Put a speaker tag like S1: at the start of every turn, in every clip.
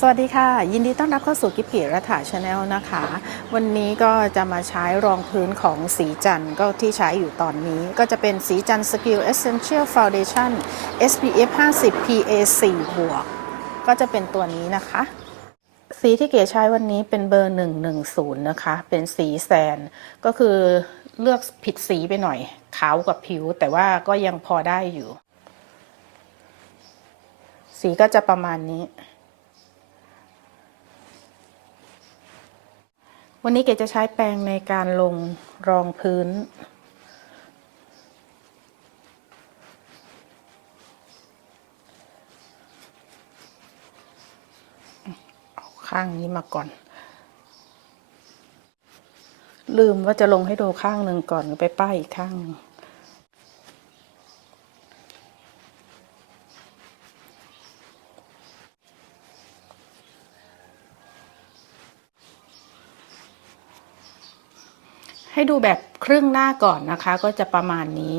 S1: สวัสดีค่ะ ยินดีต้อนรับเข้าสู่กิฟกีรัฐาชาแนลนะคะ วันนี้ก็จะมาใช้รองพื้นของสีจันก็ที่ใช้อยู่ตอนนี้ ก็จะเป็นสีจันทร์ Skill Essential Foundation SPF 50 PA 4บวกก็จะเป็นตัวนี้นะคะ สีที่เก๋ใช้วันนี้เป็นเบอร์ 110 นะคะ เป็นสีแซน ก็คือเลือกผิดสีไปหน่อย ขาวกับผิว แต่ว่าก็ยังพอได้อยู่ สีก็จะประมาณนี้ วันนี้เกดจะใช้แปรงในการลงรองพื้น เอาข้างนี้มาก่อน ลืมว่าจะลงให้ดูข้างหนึ่งก่อนไปป้ายอีกข้างหนึ่ง ให้ดูแบบครึ่งหน้าก่อนนะคะ ก็จะประมาณนี้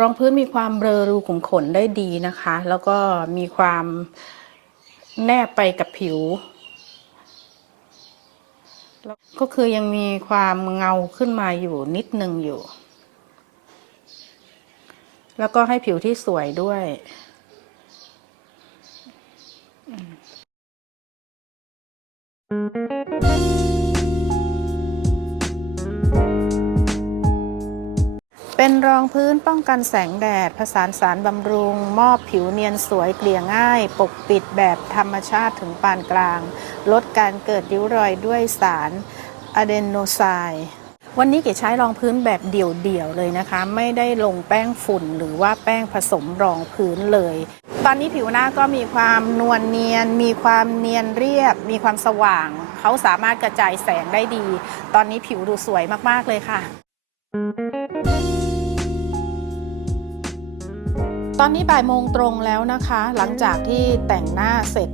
S1: รองพื้นมีความเบลอรูขุมขนได้ดีนะคะ แล้วก็มีความแนบไปกับผิวแล้วก็คือยังมีความเงาขึ้นมาอยู่นิดนึงอยู่ แล้วก็ให้ผิวที่สวยด้วย เป็นรองพื้นป้องกันแสงแดด ผสานสารบำรุง มอบผิวเนียนสวยเกลี่ยง่าย ปกปิดแบบธรรมชาติถึงปานกลาง ลดการเกิดริ้วรอยด้วยสารอะเดนโนไซด์ วันนี้เก๋ใช้รองพื้นแบบเดี่ยวๆเลยนะคะ ไม่ได้ลงแป้งฝุ่นหรือว่าแป้งผสมรองพื้นเลย ตอนนี้ผิวหน้าก็มีความนวลเนียน มีความเนียนเรียบ มีความสว่าง เขาสามารถกระจายแสงได้ดี ตอนนี้ผิวดูสวยมากๆเลยค่ะ ตอนนี้บ่ายโมงตรงแล้วนะคะ หลังจากที่แต่งหน้าเสร็จ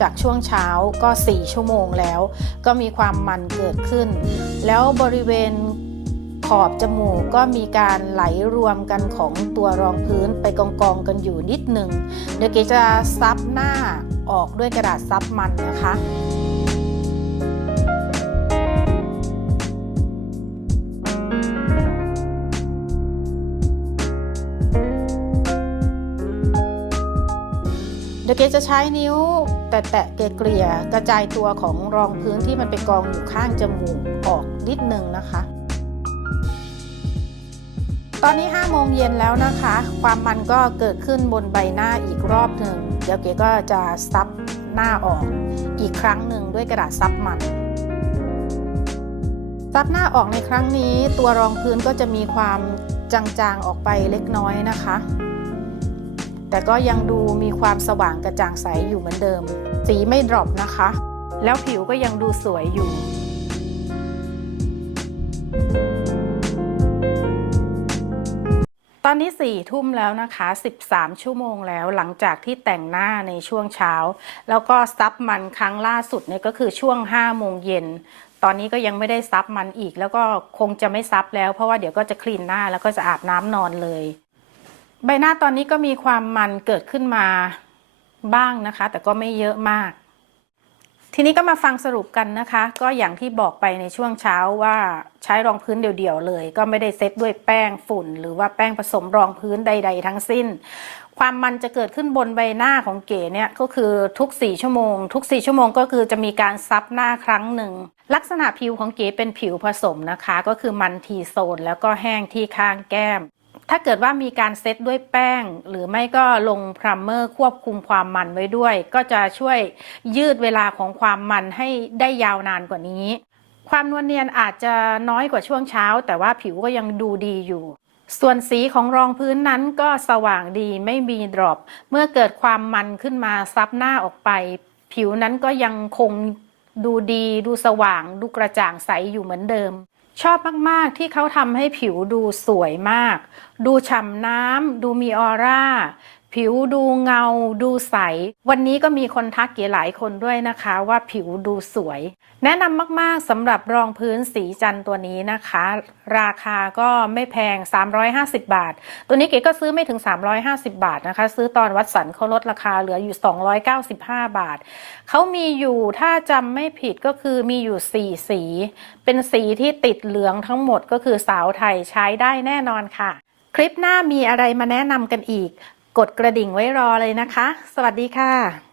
S1: จากช่วงเช้าก็ 4 ชั่วโมงแล้ว ก็มีความมันเกิดขึ้น แล้วบริเวณขอบจมูกก็มีการไหลรวมกันของตัวรองพื้นไปกองกองกันอยู่นิดหนึ่งเดี๋ยวเกจะซับหน้าออกด้วยกระดาษซับมันนะคะเดี๋ยวเกจะใช้นิ้ว แตะเกลี่ยกระจายตัวของรองพื้นที่มันไปกองอยู่ข้างจมูกออกนิดนึงนะคะ ตอนนี้5โมงเย็นแล้วนะคะ ความมันก็เกิดขึ้นบนใบหน้าอีกรอบหนึ่งเดี๋ยวเก๋ก็จะซับหน้าออกอีกครั้งหนึ่งด้วยกระดาษซับมันซับหน้าออกในครั้งนี้ ตัวรองพื้นก็จะมีความจางๆออกไปเล็กน้อยนะคะ แต่ก็ยังดูมีความสว่างกระจ่างใสอยู่เหมือนเดิม สีไม่ดรอปนะคะ แล้วผิวก็ยังดูสวยอยู่ ตอนนี้สี่ทุ่มแล้วนะคะ 13 ชั่วโมงแล้วหลังจากที่แต่งหน้าในช่วงเช้า แล้วก็ซับมันครั้งล่าสุดเนี่ยก็คือช่วง 5 โมงเย็นตอนนี้ก็ยังไม่ได้ซับมันอีก แล้วก็คงจะไม่ซับแล้วเพราะว่าเดี๋ยวก็จะคลีนหน้าแล้วก็จะอาบน้ำนอนเลย ใบหน้าตอนนี้ก็มีความมันเกิดขึ้นมาบ้างนะคะ แต่ก็ไม่เยอะมาก ทีนี้ก็มาฟังสรุปกันนะคะ ก็อย่างที่บอกไปในช่วงเช้าว่าใช้รองพื้นเดี่ยวๆเลย ก็ไม่ได้เซตด้วยแป้งฝุ่น หรือว่าแป้งผสมรองพื้นใด ๆ ทั้งสิ้น ความมันจะเกิดขึ้นบนใบหน้าของเก๋เนี่ยก็คือทุก 4 ชั่วโมง ทุก 4 ชั่วโมงก็คือจะมีการซับหน้าครั้งหนึ่งลักษณะผิวของเก๋เป็นผิวผสมนะคะ ก็คือมันทีโซนแล้วก็แห้งที่ข้างแก้ม ถ้าเกิดว่ามีการเซตด้วยแป้ง หรือไม่ก็ลงพรัมเมอร์ควบคุมความมันไว้ด้วย ก็จะช่วยยืดเวลาของความมันให้ได้ยาวนานกว่านี้ ความนวลเนียนอาจจะน้อยกว่าช่วงเช้า แต่ว่าผิวก็ยังดูดีอยู่ ส่วนสีของรองพื้นนั้นก็สว่างดีไม่มีดรอปเมื่อเกิดความมันขึ้นมาซับหน้าออกไป ผิวนั้นก็ยังคงดูดีดูสว่าง ดูกระจ่างใสอยู่เหมือนเดิม ชอบมากๆที่เขาทำให้ผิวดูสวยมาก ดูฉ่ำน้ำดูมีออร่า ผิวดูเงาดูใส วันนี้ก็มีคนทักเก๋หลายคนด้วยนะคะว่าผิวดูสวย แนะนำมากๆสำหรับรองพื้นสีจันตัวนี้นะคะ ราคาก็ไม่แพง 350 บาท ตัวนี้เก๋ก็ซื้อไม่ถึง 350 บาทนะคะ ซื้อตอนวัดสันเขาลดราคาเหลืออยู่ 295 บาท เขามีอยู่ถ้าจำไม่ผิดก็คือมีอยู่ 4 สี เป็นสีที่ติดเหลืองทั้งหมดก็คือสาวไทยใช้ได้แน่นอนค่ะ คลิปหน้ามีอะไรมาแนะนำกันอีก กดกระดิ่งไว้รอเลยนะคะ สวัสดีค่ะ